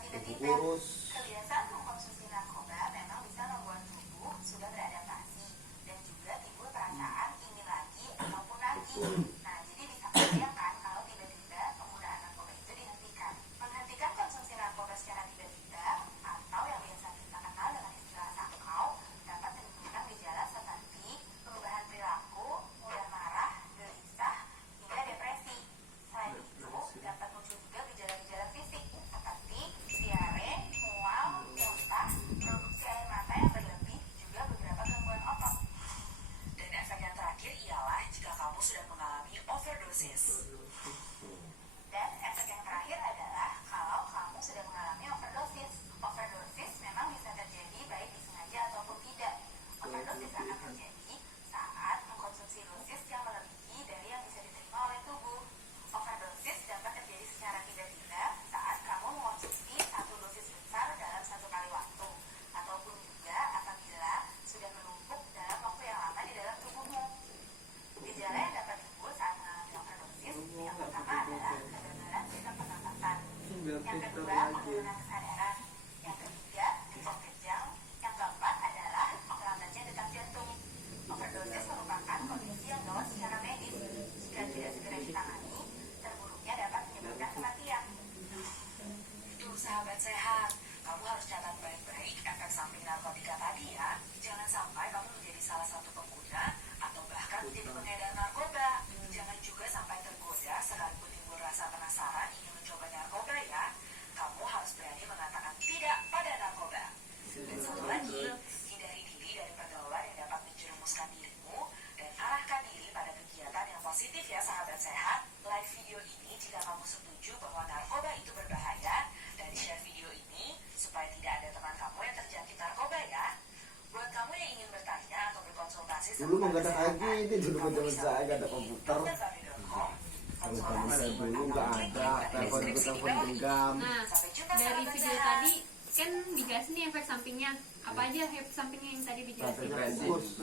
tiba-tiba. Kebiasaan mengkonsumsi narkoba memang bisa membuat tubuh sudah beradaptasi dan juga timbul perasaan ini lagi ataupun lagi. Nah, jadi bisa membayangkan kalau tiba-tiba penggunaan narkoba itu dihentikan. Menghentikan konsumsi narkoba secara tiba-tiba atau yang biasa kita kenal dengan istilah sakau dapat menimbulkan gejala seperti perubahan perilaku, mudah marah, gelisah, hingga depresi. Selain itu, dapat muncul juga gejala-gejala fisik seperti diare, mual, muntah, produksi air mata yang berlebih, juga beberapa gangguan otot. Dan efek yang terakhir ialah jika kamu sudah mengalami overdosis. Dan efek yang terakhir adalah kalau kamu sudah mengalami overdosis. Overdosis memang bisa terjadi baik disengaja ataupun tidak. Overdosis akan terjadi saat mengkonsumsi dosis yang melebihi dari yang bisa diterima oleh tubuh. Overdosis dapat terjadi secara tiba-tiba saat kamu mengkonsumsi satu dosis besar dalam satu kali waktu, ataupun juga apabila sudah menumpuk dalam waktu yang lama di dalam tubuhmu. Gejala yang dapat timbul saat mengalami overdosis yang pertama adalah kegagalan sistem pernapasan, yang kedua penurunan kesadaran, yang ketiga detak kejang, yang keempat adalah melambatnya detak jantung. Overdosis merupakan kondisi yang gawat secara medis. Jika tidak segera ditangani, terburuknya dapat menyebabkan kematian. Itu sahabat sehat, kamu harus catat baik-baik efek samping narkotika tadi ya. Jangan sampai kamu menjadi salah satu pengguna atau bahkan menjadi pengedar narkoba. Jangan juga sampai tergoda sekalipun timbul rasa penasaran ingin mencoba narkoba ya. Kamu harus berani mengatakan tidak pada narkoba. Dan satu lagi, hindari diri dari pergaulan yang dapat menjerumuskan dirimu dan arahkan diri pada kegiatan yang positif ya sahabat sehat. Like video ini jika kamu setuju bahwa narkoba itu berbahaya dan share video ini supaya tidak ada teman kamu yang terjangkit narkoba ya. Buat kamu yang ingin bertanya atau berkonsultasi Dulu mah gak ada lagi, ini dulu zaman saya gak ada komputer. Kalau dulu gak ada, telepon genggam. Nah, dari video tadi kan dijelasin nih efek sampingnya. Apa aja efek sampingnya yang tadi dijelasin?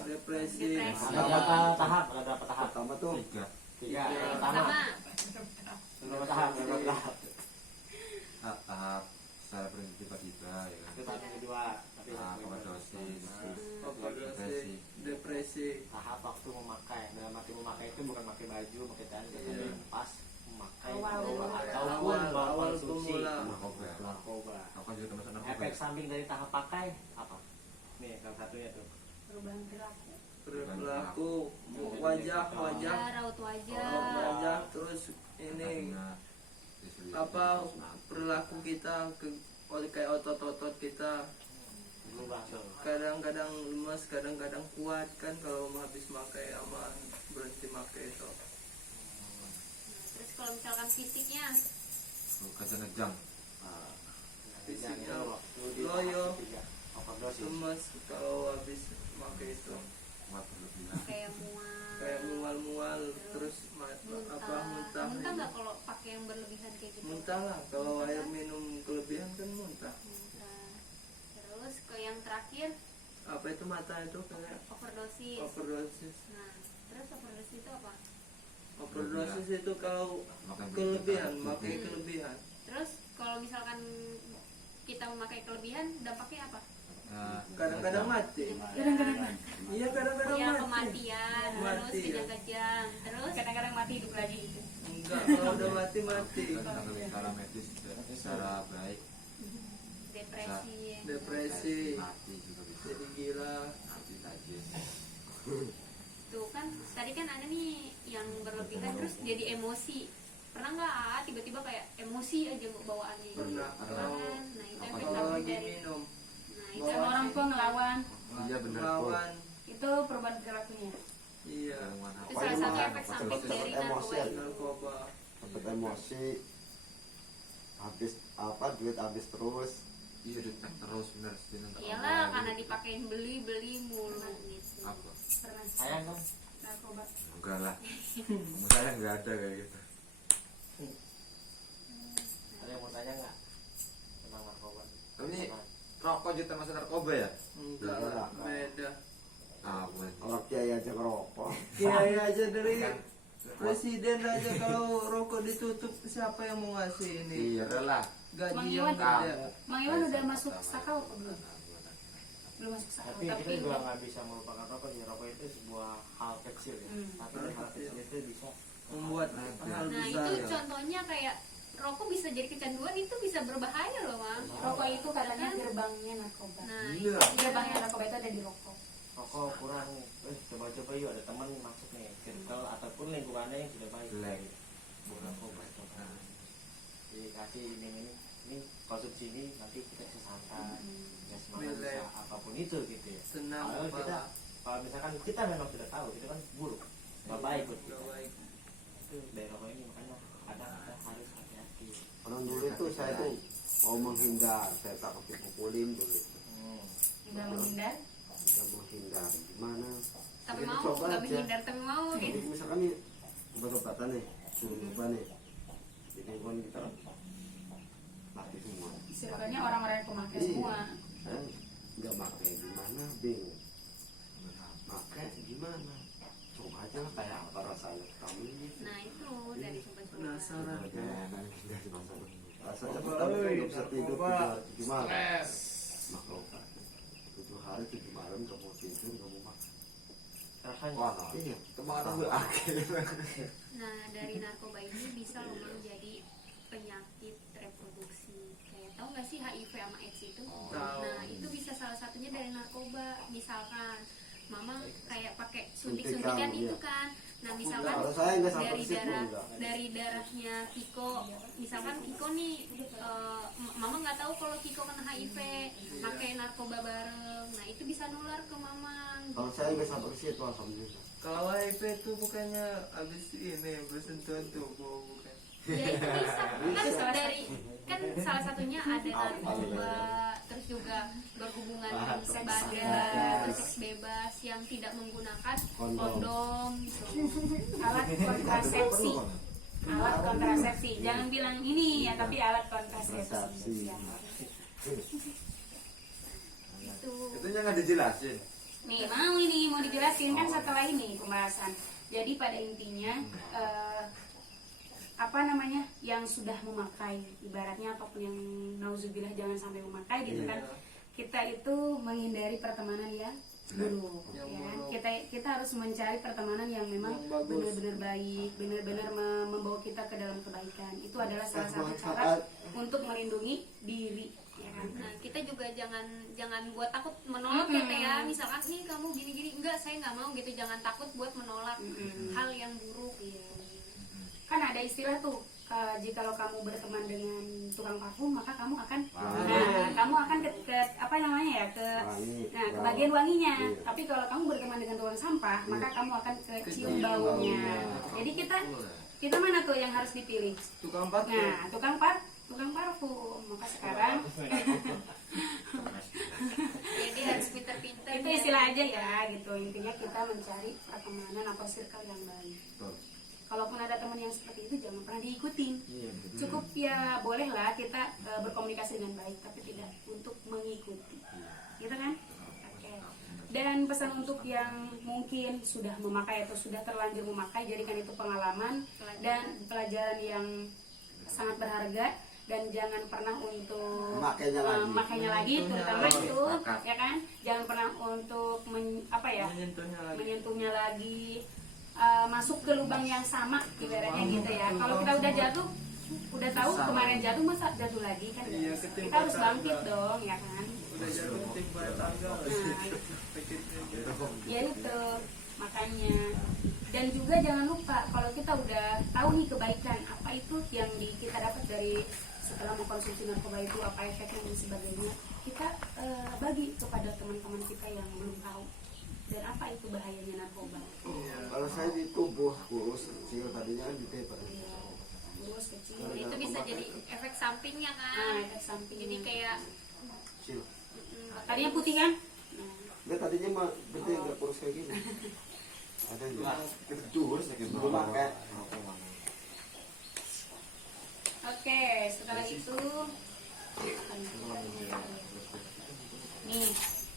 Depresi. Ada berapa tahap? Ada berapa tahap? Pertama tuh tiga. Pertama, Berapa tahap? Berapa tahap? tahap secara berhenti tiba-tiba ya kan. Tahap kedua. Overdosis, Overdosis, depresi. Tahap waktu memakai. Dalam arti memakai itu bukan pakai baju, pakai celana, tapi pas memakai ataupun Awal konsumsi pemula. narkoba. Aku juga termasuk narkoba. Efek samping dari tahap pakai apa? Nih salah satunya tuh. perubahan perilaku. Perilaku, wajah, Raut wajah. terus ini Karena apa perilaku kita kayak otot-otot kita Berubah tuh. kadang-kadang lemas, kadang-kadang kuat kan kalau habis makai sama berhenti makai itu. Terus kalau misalkan fisiknya, kerja ngejam. Fisiknya waktu di loyo, overdosis. lemas kalau habis makai itu, Kuat berlebihan. kayak mual. kayak mual-mual, terus muntah Muntah nggak kalau pakai yang berlebihan kayak gitu? muntah lah, kalau air minum kelebihan kan muntah. Muntah. Terus ke yang terakhir, Apa itu mata itu kayak overdosis. overdosis. Nah, terus overdosis itu apa? Overdosis itu kalau Makan kelebihan, berlebihan. makai kelebihan. Terus kalau misalkan kita memakai kelebihan, dampaknya apa? Kadang-kadang mati. Kadang-kadang mati. Iya, kadang-kadang Ya mati. kematian, terus Mati, ya. kejang-kejang, terus kadang-kadang mati hidup lagi gitu. Enggak, kalau udah mati. Ditangani secara medis, secara baik. Depresi. Depresi, Mati juga bisa. jadi gila. Mati saja. Tuh kan tadi kan ada nih yang berlebihan terus jadi emosi. Pernah nggak tiba-tiba kayak emosi aja bawaannya gitu? Pernah. Kan? Nah itu efek Kalau samping lagi dari minum, nah itu Bawaan. Orang tua ngelawan, Iya benar. lawan, itu perubahan perilakunya. iya, itu salah satu efek samping dari narkoba itu. narkoba. Dapat emosi, habis apa duit habis terus. Iya detek terus benar. Iyalah karena dipakein beli mulu gitu. Apa? Pernah Sayang dong. narkoba. Enggak lah. Kamu saya enggak ada kayak gitu. Ada yang mau tanya nggak tentang narkoba? Ini rokok juga termasuk narkoba ya? Enggak lah, beda. Apa? Orang kiai aja ngerokok. Kiai aja dari presiden aja kalau rokok ditutup siapa yang mau ngasih ini? Iya lah. gaji Mang yang Iwan. gede. Mang Iwan udah masuk sakau apa belum? Belum masuk sakau. Tapi kita juga nggak bisa melupakan rokok ya. Rokok itu sebuah hal kecil ya. Tapi dari hal kecil itu bisa Membuat hal Nah besar. itu contohnya kayak rokok bisa jadi kecanduan, itu bisa berbahaya loh Mang. Rokok itu katanya gerbangnya narkoba. Nah Iya. Gerbangnya narkoba itu ada di rokok. rokok kurang. Coba-coba yuk, ada teman masuk nih circle ataupun lingkungannya yang sudah baik. Jelek. Bukan rokok coba. Dikasih ini konsumsi ini nanti kita bisa santai. Ya semangat Relax. bisa apapun itu gitu ya. Senang Kalau kita kepala. kalau misalkan kita memang sudah tahu itu kan buruk, nggak baik buat kita. Nggak baik. Itu dari rokok ini makanya ada harus hati-hati. Orang dulu itu saya tuh mau menghindar, saya takut dipukulin dulu. Udah menghindar. Saya menghindar, gimana? tapi Kita mau coba nggak aja. menghindar tapi mau gitu. Jadi misalkan nih obat-obatan nih, suruh ubah nih, di lingkungan kita mati semua. Circle-nya orang-orang yang pemakai Iya. semua. Saya nggak pakai gimana, bingung. Pakai gimana? Coba aja lah kayak apa rasanya kamu ini. Nah itu dari coba-coba. Penasaran. Rasanya pertama tuh nggak bisa tidur 7 malam. Makan obat. 7 hari 7 malam nggak mau tidur, nggak mau makan. Rasanya Wah, iya. Kemarin gue akhir. Nah dari narkoba ini bisa loh Mang jadi penyakit reproduksi. Kayak tahu nggak sih HIV sama AIDS itu? Tahu. Nah itu bisa salah satunya dari narkoba. Misalkan Mama kayak pakai suntik-suntikan Suntikan, itu iya. kan. Nah misalkan Kalau saya nggak sampai dari ke situ, darah enggak. dari darahnya Kiko, misalkan Kiko nih Mama nggak tahu kalau Kiko kena HIV, pakai narkoba bareng. Nah itu bisa nular ke Mama. Kalau saya nggak sampai ke situ, alhamdulillah. Kalau HIV itu bukannya habis ini bersentuhan tubuh bukan? Ya itu bisa kan dari kan salah satunya ada narkoba, terus juga berhubungan badan, terus seks bebas yang tidak menggunakan kondom gitu. Alat kontrasepsi. Alat kontrasepsi. Jangan bilang ini ya, tapi alat kontrasepsi. Persepsi. Ya. Itu Itu nggak dijelasin. Nih mau dijelasin kan setelah ini pembahasan. Jadi pada intinya apa namanya yang sudah memakai, ibaratnya apapun yang nauzubillah jangan sampai memakai gitu kan. Kita itu menghindari pertemanan yang buruk, Yang ya kan? buruk. Kita harus mencari pertemanan yang memang Yang bagus. benar-benar baik, benar-benar membawa kita ke dalam kebaikan. Itu adalah salah satu cara Manfaat. untuk melindungi diri, ya kan? nah kita juga jangan buat takut menolak ya Teh ya. Misalkan nih kamu gini-gini, enggak saya nggak mau gitu. Jangan takut buat menolak hal yang buruk. Iya. Kan ada istilah tuh, jikalau kamu berteman dengan tukang parfum maka kamu akan kamu akan ke apa namanya ya ke Wangi. ke bagian wanginya. Iya. Tapi kalau kamu berteman dengan tukang sampah maka kamu akan kecium Kecium baunya. baunya. Jadi kita mana tuh yang harus dipilih? Tukang parfum. Nah, tukang parfum. Maka sekarang Jadi harus pinter-pinter. itu ya. istilah aja ya gitu. Intinya kita mencari pertemanan atau circle yang baik. Kalaupun ada teman yang seperti itu jangan pernah diikutin. Cukup ya bolehlah kita berkomunikasi dengan baik, tapi tidak untuk mengikuti, gitu kan? Oke. Dan pesan untuk yang mungkin sudah memakai atau sudah terlanjur memakai, jadikan itu pengalaman dan pelajaran yang sangat berharga, dan jangan pernah untuk Memakainya lagi. terutama itu, ya kan? Jangan pernah untuk menyentuhnya lagi. Masuk ke lubang yang sama ibaratnya gitu ya. Kalau kita udah jatuh, udah tahu kemarin jatuh, masa jatuh lagi kan? Iya, Kita harus bangkit dong, ya kan? Udah jatuh timpa tangga. Ya itu makanya. Dan juga jangan lupa kalau kita udah tahu nih kebaikan apa itu yang kita dapat dari setelah mengkonsumsi narkoba itu, apa efeknya dan sebagainya, kita bagi kepada teman-teman kita yang belum tahu dan apa itu bahayanya narkoba. Kalau saya di tubuh kurus kecil, tadinya kan gitu ya Pak. Iya, kurus kecil. Nah, itu bisa jadi efek sampingnya Nah, kan. efek samping. Jadi kayak Kecil. Tadinya putih kan? Nggak, tadinya mah berarti nggak kurus kayak gini. Ada yang Kedur sakit belum pakai. Oke, setelah itu nih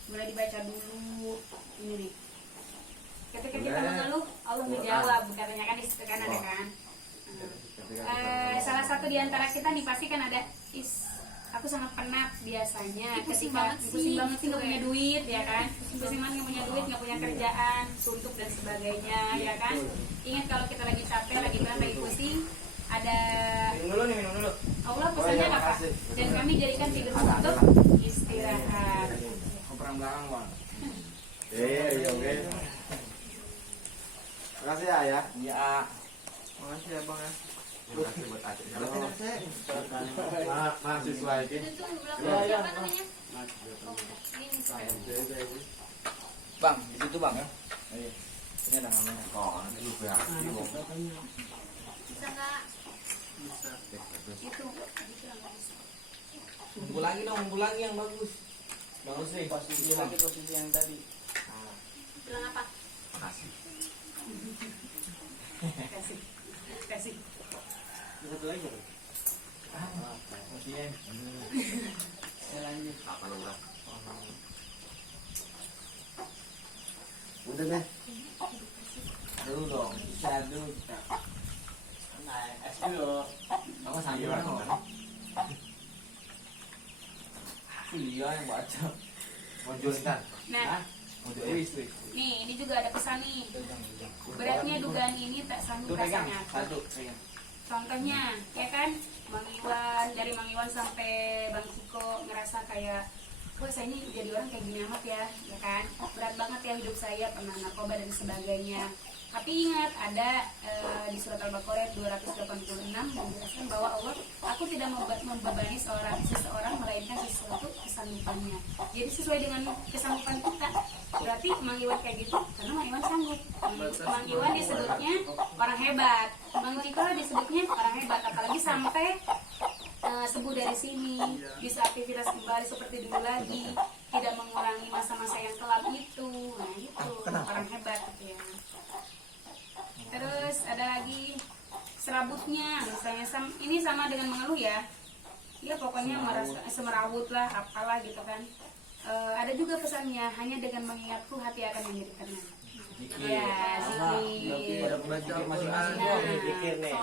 boleh dibaca dulu ini nih. Ketika kita mengeluh, Allah menjawab, katanya kan di situ kan ada kan. salah satu di antara kita nih pasti kan ada aku sangat penat biasanya Pusing ketika banget sih. pusing banget sih nggak punya duit ya kan, pusing banget nggak punya duit, nggak punya kerjaan, suntuk dan sebagainya ya kan. Ingat kalau kita lagi capek, lagi berat, lagi pusing, ada minum dulu. Allah pesannya apa? Dan kami jadikan tidur untuk istirahat. Perang belakang bang. Iya oke. Makasih ya ya. Iya. Makasih ya bang ya. Makasih buat Aceh. Mahasiswa ini. Itu tuh belakang siapa namanya? Ini Bang, di situ bang ya. Iya. Ini ada namanya. Oh, ini lu berarti. bisa nggak? Bisa. Itu. Ngumpul lagi dong, ngumpul lagi yang bagus. Bagus sih. Posisi lagi posisi yang tadi. Bilang apa? Makasih. Kasih. Satu lagi tuh. Masih ya. Saya lanjut. Apa lu lah? Udah deh. Dulu dong, bisa dulu kita. Nah, es dulu. Kamu sambil mana? Iya yang baca. Mau jualan? Nah, Mau jualan? nih ini juga ada pesan nih. Beratnya dugaan ini tak sanggup Tuh pegang, rasanya. satu pegang. Contohnya, ya kan, Mang Iwan, dari Mang Iwan sampai Bang Ciko ngerasa kayak, wah saya ini jadi orang kayak gini amat ya kan, berat banget ya hidup saya, pernah narkoba dan sebagainya. Tapi ingat, ada di surat Al-Baqarah 286 menjelaskan bahwa Allah, aku tidak membebani seseorang melainkan sesuatu kesanggupannya. Jadi sesuai dengan kesanggupan kita. Berarti Mang Iwan kayak gitu karena Mang Iwan sanggup. Mang Iwan disebutnya orang hebat, Mang Ciko disebutnya orang hebat, apalagi sampai sembuh dari sini, bisa aktivitas kembali seperti dulu lagi, tidak mengurangi masa-masa yang kelam itu. Nah itu orang hebat gitu ya. Terus ada lagi serabutnya, misalnya ini sama dengan mengeluh ya. Ya pokoknya merasa semerawut lah, apalah gitu kan. Ada juga pesannya, hanya dengan mengingatku hati akan menjadi tenang. Ya, zikir. Masing-masing Nah, pikir nih.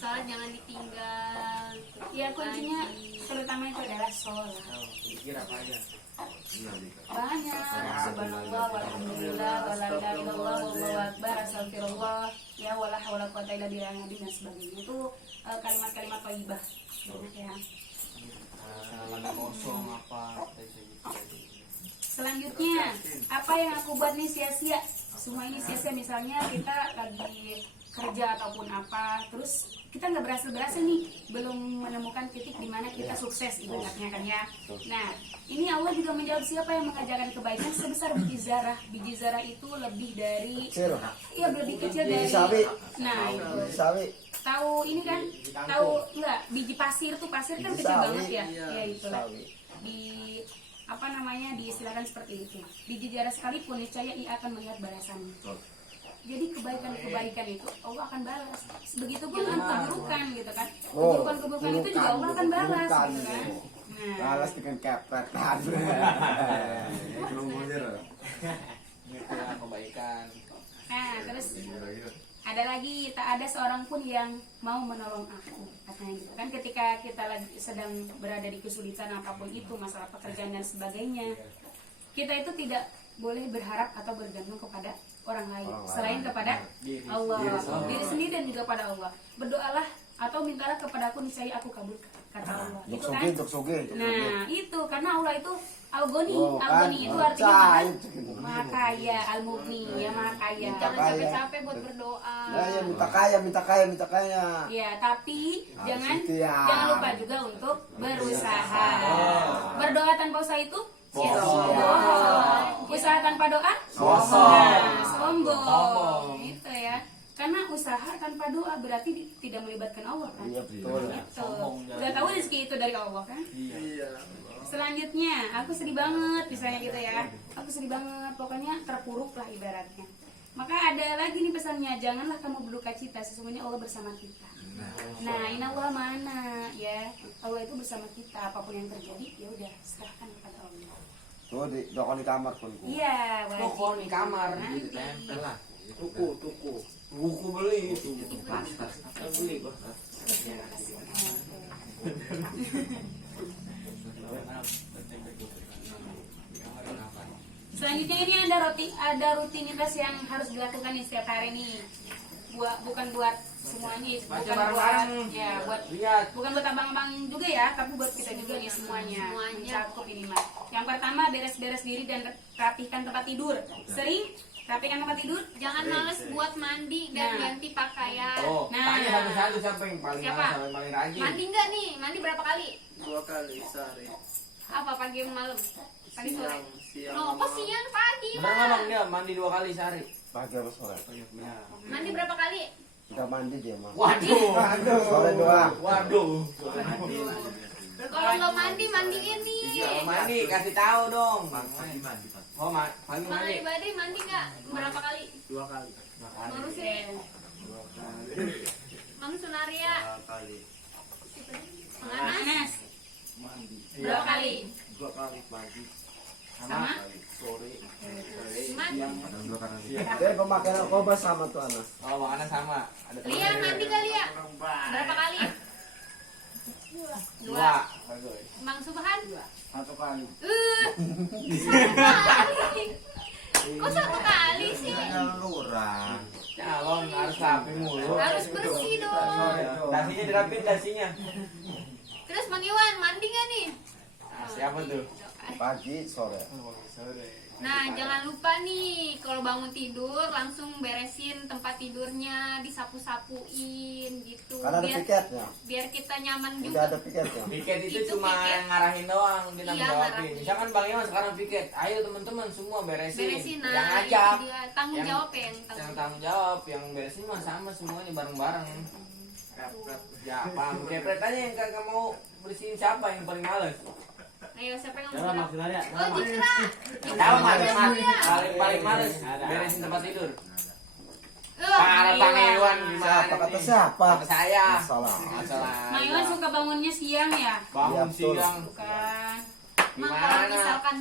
Sholat jangan ditinggal. Ya kuncinya terutama itu adalah sholat. Pikir apa aja? Banyak, subhanallah, walhamdulillah, wala ilaha illallah, wallahu akbar, astagfirullah, ya wala haula wala quwata illa billah dan sebagainya. Itu kalimat-kalimat thayyibah. Banyak ya. Lada kosong apa? Selanjutnya, apa yang aku buat nih sia-sia? Semua ini sia-sia, misalnya kita lagi kerja ataupun apa, terus kita nggak berhasil nih, belum menemukan titik di mana kita sukses ibaratnya kan ya. Nah, ini Allah juga menjawab, siapa yang mengajarkan kebaikan sebesar biji zarah. Biji zarah itu lebih dari lebih kecil dari nah itu. Tahu ini kan? Tahu enggak? Biji pasir tuh, pasir kan kecil banget ya. Ya itulah. Apa namanya, diistilahkan seperti itu. Biji zarah sekalipun niscaya ia akan melihat balasannya. Jadi kebaikan-kebaikan itu Allah akan balas. Begitupun dengan keburukan gitu kan. Keburukan-keburukan itu juga Allah akan balas gitu kan. Nah, Balas dengan kepretan. Itu kebaikan. nah terus ada lagi, tak ada seorang pun yang mau menolong aku, katanya gitu kan. Ketika kita lagi sedang berada di kesulitan apapun itu, masalah pekerjaan dan sebagainya, kita itu tidak boleh berharap atau bergantung kepada orang lain selain kepada Allah, diri sendiri dan juga pada Allah. Berdoalah atau mintalah kepadaku, niscaya aku kabulkan, kata Allah. Itu kan. Nah itu karena Allah itu Al-Ghani, Al-Ghani itu artinya maha kaya, Al-Mughni ya maha kaya. Jangan capek-capek buat berdoa. Ya minta kaya. Ya, tapi jangan setia. jangan lupa juga untuk berusaha. Berdoa tanpa usaha itu sombong. Usaha tanpa doa sombong. Itu ya. Karena usaha tanpa doa berarti tidak melibatkan Allah kan? Iya betul. Gitu. Udah tahu rezeki itu dari Allah kan? Iya. Selanjutnya, aku sedih banget misalnya gitu ya. Aku sedih banget, pokoknya terpuruk lah ibaratnya. Maka ada lagi nih pesannya, janganlah kamu berduka cita, sesungguhnya Allah bersama kita. Nah, inallah mana ya, Allah itu bersama kita, apapun yang terjadi ya udah serahkan kepada Allah. Tuh di kamar pun. Iya, wajib. Toko di kamar Nanti. gitu tempel lah. Tuku. buku beli itu Ikut. beli kok. Selanjutnya ini ada rutinitas yang harus dilakukan nih setiap hari nih. Bukan buat semuanya, Baca bukan bareng-bareng. buat ya buat Lihat. bukan buat abang-abang juga ya, tapi buat kita juga nih semuanya. Mencakup ini mah. Yang pertama beres-beres diri dan rapihkan tempat tidur. Sering rapihkan tempat tidur. Jangan males buat mandi dan Nah. ganti pakaian. Oh, Nah. tanya satu-satu siapa yang paling Siapa? malas sama yang paling rajin. Mandi nggak nih? Mandi berapa kali? 2 kali sehari. Apa pagi malam? Pagi sore. Siang Oh, kok siang pagi Bener nggak bang mah? dia mandi 2 kali sehari? Pagi apa sore? Ya. Mandi berapa kali? Kita mandi dia mah. Waduh. Sore doang. Waduh. Kalau nggak mandi mandiin nih. Kalau mandi kasih tahu dong. Pagi mandi Pak. Oh, pagi Mang mandi. Ibadi mandi nggak? Berapa kali? 2 kali. Mang Rusli, Mang Sunaria, 2 kali. Mang Anas, Anas, Mandi. berapa kali? 2 kali pagi. sama Sore. Iman, Kadang 2 kali. Dia pemakaian narkoba sama tuh Anas. Kalau Bang Anas sama. Ada Lia mandi kali ya? Berapa kali? 2. Bagus. Mang Subhan, 1 kali. satu kali. Kok 1 kali sih? Kan lurah. Calon harus rapi mulu. Harus bersih dong. Dasinya dirapin dasinya. Terus Mang Iwan mandi nggak nih? Nah, siapa tuh? Pagi sore. Nah, jangan lupa nih kalau bangun tidur langsung beresin tempat tidurnya, disapu-sapuin gitu. Kan ada piketnya. Biar kita nyaman Udah juga. ada piketnya. Piket itu Itu cuma piket. ngarahin doang, kita Iya, jawabin. ngarahin. Misalkan Bang Iwan sekarang piket, ayo teman-teman semua beresin. Beresin, yang nah ngajak, itu dia tanggung Yang- jawab ya, yang yang tanggung tanggung jawab, yang beresin mah sama semuanya bareng-bareng. Ya, paham. Kepret aja yang kagak mau bersihin siapa yang paling males? Ayo siapa yang Jangan mau maksudnya ya. Oh, Jitra. Tahu males, Iya. paling males beresin tempat tidur. Mang Para Bang Iwan Siapa gimana kata nih? siapa? Kata saya. Masalah. Masalah. Mang Iwan suka bangunnya siang ya? bangun Iya, betul. siang. Bukan. Mang, kalau Gimana? misalkan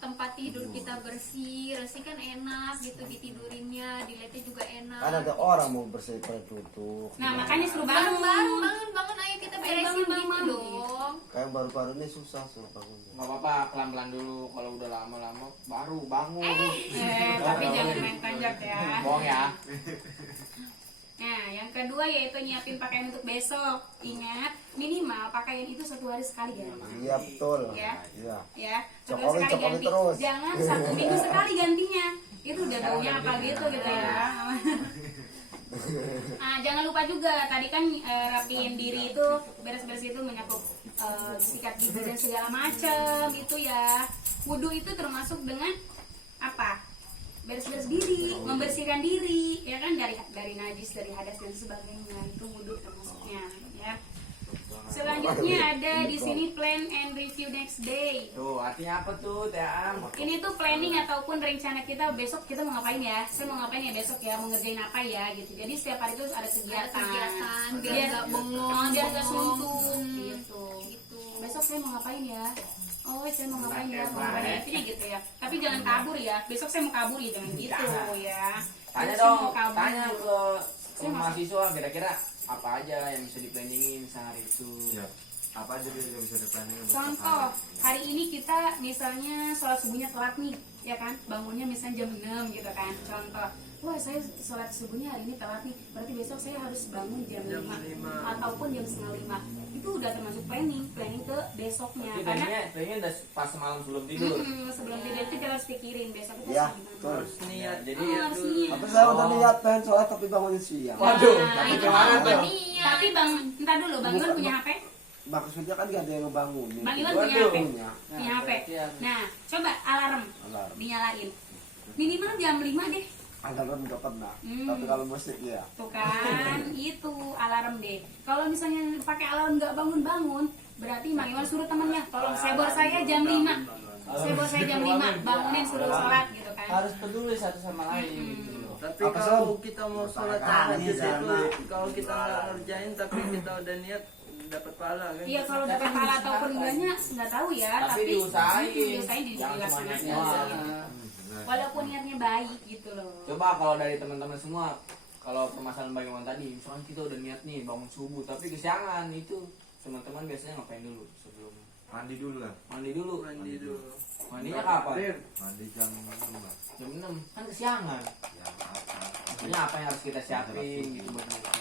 tempat tidur kita bersih kan enak gitu ditidurinnya, dilihatnya juga enak. Kan ada orang mau bersih tutup. Nah, makanya suruh bangun bangun. bangun ayo kita Ayo beresin bangun. gitu dong. Kayak baru-baru ini susah suruh bangunnya. Nggak apa-apa, pelan-pelan dulu. Kalau udah lama-lama baru bangun. Tapi jangan main tanjak ya. Bohong ya. Nah, yang kedua yaitu nyiapin pakaian untuk besok. Ingat, minimal pakaian itu 1 hari sekali ganti. Iya betul. Ya. Iya. Ya, 1 hari Cokoli, sekali cokoli ganti. terus. Jangan 1 minggu sekali gantinya. Itu udah baunya apa gitu ya. Nah, jangan lupa juga tadi kan rapiin diri itu, beres-beres itu menyakup sikat gigi dan segala macam itu ya. Wudhu itu termasuk dengan apa? Beres-beres diri, membersihkan diri, ya kan, dari najis, dari hadas dan sebagainya. Itu wudhu termasuknya, ya. Selanjutnya ada di sini plan and review next day. Tuh, artinya apa tuh, Teh Am? Ini tuh planning ataupun rencana kita besok kita mau ngapain ya? Saya mau ngapain ya besok ya? Mau ngerjain apa ya? Gitu. Jadi setiap hari itu ada Ada kegiatan. kegiatan biar Biar nggak bengong, biar nggak suntuk. gitu. Gitu. Besok saya mau ngapain ya? Oh, saya mau ngapain ya? Mau ngapain ya? Intinya gitu ya. Tapi jangan kabur ya. Besok saya mau kabur ya, jangan gitu ya. Tanya Besok saya dong, mau kabur. tanya ke Saya mahasiswa kira-kira apa aja yang bisa diplanningin sehari itu. Iya. Apa aja yang bisa di-planning untuk Contoh, sehari? hari ini kita misalnya sholat subuhnya telat nih, ya kan? Bangunnya misalnya jam 6 gitu kan. Contoh, wah saya sholat subuhnya hari ini telat nih, berarti besok saya harus bangun jam Jam 5 5. ataupun jam setengah 5. Itu udah termasuk planning ke besoknya. Jadi Karena planningnya udah pas semalam sebelum tidur. sebelum tidur itu kita harus pikirin besok kita Iya, harus gimana. betul. Harus niat. Jadi Harus niat. Tapi saya udah niat pengen sholat tapi bangunnya siang. Waduh, Nah, tapi itu gimana apa tuh? nih? Tapi Bang, entar dulu, Bang Iwan punya HP? Maksudnya kan gak ada yang ngebangunin. Bang Iwan Waduh. punya HP? Punya. Punya HP? Iya. Nah, coba alarm Alarm. dinyalain. Minimal jam 5 deh. Alarm gak pernah. Hmm. Tapi kalau musik ya. Tuh kan, itu alarm deh. Kalau misalnya pakai alarm nggak bangun-bangun, berarti Mang Iwan suruh temennya, tolong sebor saya jam 5. Sebor saya jam 5, bangunin suruh sholat gitu kan. Harus peduli satu sama lain gitu loh. Tapi Apa, kalau Sob? kita mau sholat Tangan tahajud nih, itu, Zana. kalau kita nggak ngerjain tapi kita udah niat dapat pahala kan? Iya, kalau dapat pahala ataupun enggaknya nggak tahu ya, Tapi diusahain. diusahain Jangan cuma dilaksanakan niat aja. doang. Walaupun niatnya baik gitu loh. Coba kalau dari teman-teman semua kalau permasalahan bagaimana tadi, misalkan kita udah niat nih bangun subuh tapi kesiangan, itu teman-teman biasanya ngapain dulu sebelum Mandi dulu lah. mandi dulu? Mandi dulu. Mandinya kapan? Mandi jam 5. Jam 6 kan kesiangan. Ya apa? Maksudnya apa yang harus kita siapin gitu buat besok?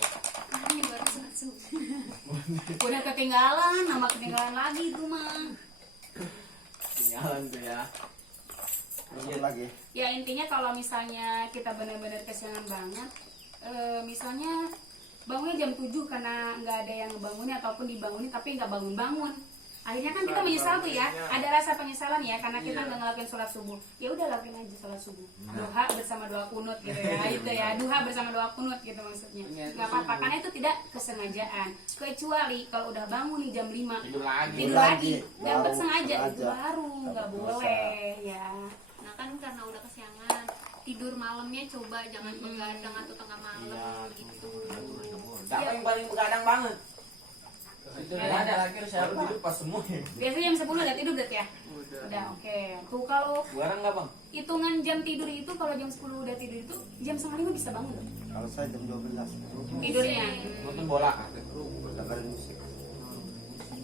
Ini baru sholat subuh. Udah ketinggalan, nama ketinggalan lagi itu mah. Jalan tuh ya. Terus lagi. Ya intinya kalau misalnya kita benar-benar kesiangan banget, misalnya bangunnya jam 7 karena nggak ada yang ngebangunin ataupun dibangunin tapi nggak bangun-bangun. Akhirnya kan kita menyesal tuh ya, ada rasa penyesalan ya karena kita nggak ngelakuin sholat subuh. Ya udah lakuin aja sholat subuh. Duha bersama doa kunut gitu ya, itu ya duha bersama doa kunut gitu maksudnya. Nggak apa-apa karena itu tidak kesengajaan. Kecuali kalau udah bangun nih jam 5 Tidur lagi. lagi nggak Baru bersengaja itu sengaja. baru nggak Dapat boleh ya. Nah kan karena udah kesiangan, tidur malamnya coba jangan begadang atau tengah malam gitu. Siapa yang paling begadang banget? Itu ada terakhir siapa tidur pas semua ya? Biasanya jam 10 udah tidur berarti ya? Udah oke. Tuh kalau Sekarang nggak bang? hitungan jam tidur itu kalau jam 10 udah tidur itu jam 9:30 bisa bangun loh. Kalau saya jam 12 Tidurnya. Nonton bola. dengerin musik.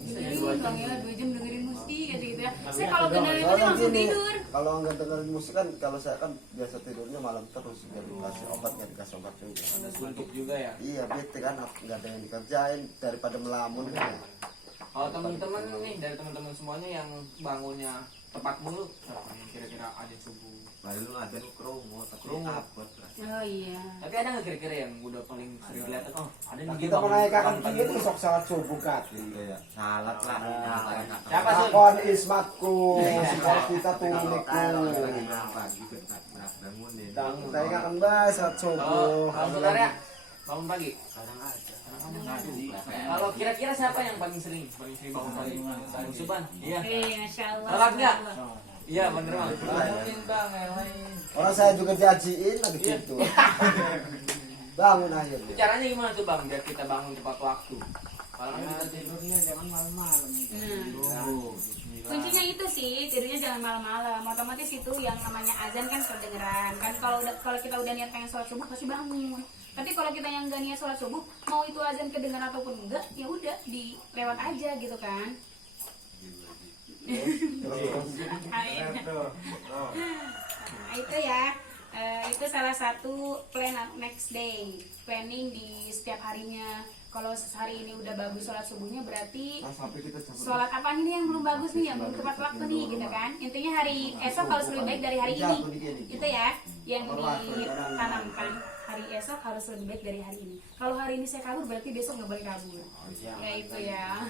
Dengerin bang ya 2 jam dengerin musik gitu ya. Saya kalau dengerin musik langsung gini, tidur. kalau nggak dengerin musik kan, kalau saya kan biasa tidurnya malam terus, nggak dikasih obat, nggak dikasih obat juga. Ada suntuk juga ya. Iya, bete kan, nggak ada yang dikerjain daripada melamun kan. Ya. Kalau teman-teman nih dari teman-teman semuanya yang bangunnya tepat mulu, siapa yang kira-kira aja subuh? Baru lu ada kromo tapi Kromo. upload lah. Oh iya. Tapi ada nggak kira-kira yang udah paling sering lihat? Oh ada nih dia Kita bangun menaikkan bangun kaki itu pagi. sok salat subuh kan. Iya ya. Salat lah. Siapa sih? Takon ismatku, sekolah kita tunikku. Lagi pagi bangunin. Kita ingatkan bahas salat subuh. Kalau saudara bangun pagi. Kalau kira-kira siapa yang paling sering bangun pagi? Bang Suban. Iya. Masya Allah. Salat nggak? Iya bener bang. Orang saya juga diajiin lagi gitu. Bangun akhirnya. Caranya gimana tuh bang biar kita bangun tepat waktu? Kalau kita Tidurnya jangan malam-malam. Kuncinya itu sih tidurnya jangan malam-malam. Otomatis itu yang namanya azan kan kedengeran kan. Kalau kita udah niat pengen sholat subuh pasti bangun. Tapi kalau kita yang nggak niat sholat subuh, mau itu azan kedengeran ataupun enggak, ya udah dilewat aja gitu kan. Nah, itu ya. Itu salah satu plan next day, planning di setiap harinya. Kalau hari ini udah bagus sholat subuhnya, berarti sholat apa ini yang belum bagus nih, yang belum tepat waktu nih gitu kan. Intinya hari esok harus lebih baik dari hari ini. Itu ya yang ditanamkan. Hari esok harus lebih baik dari hari ini. Kalau hari ini saya kabur berarti besok nggak boleh kabur. Ya itu ya.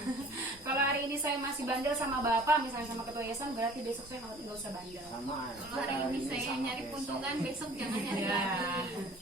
Kalau hari ini saya masih bandel sama bapak, misalnya sama ketua yayasan, berarti besok saya nggak usah bandel. Kalau hari ini saya nyari keuntungan, besok jangan nyari Ya, lagi.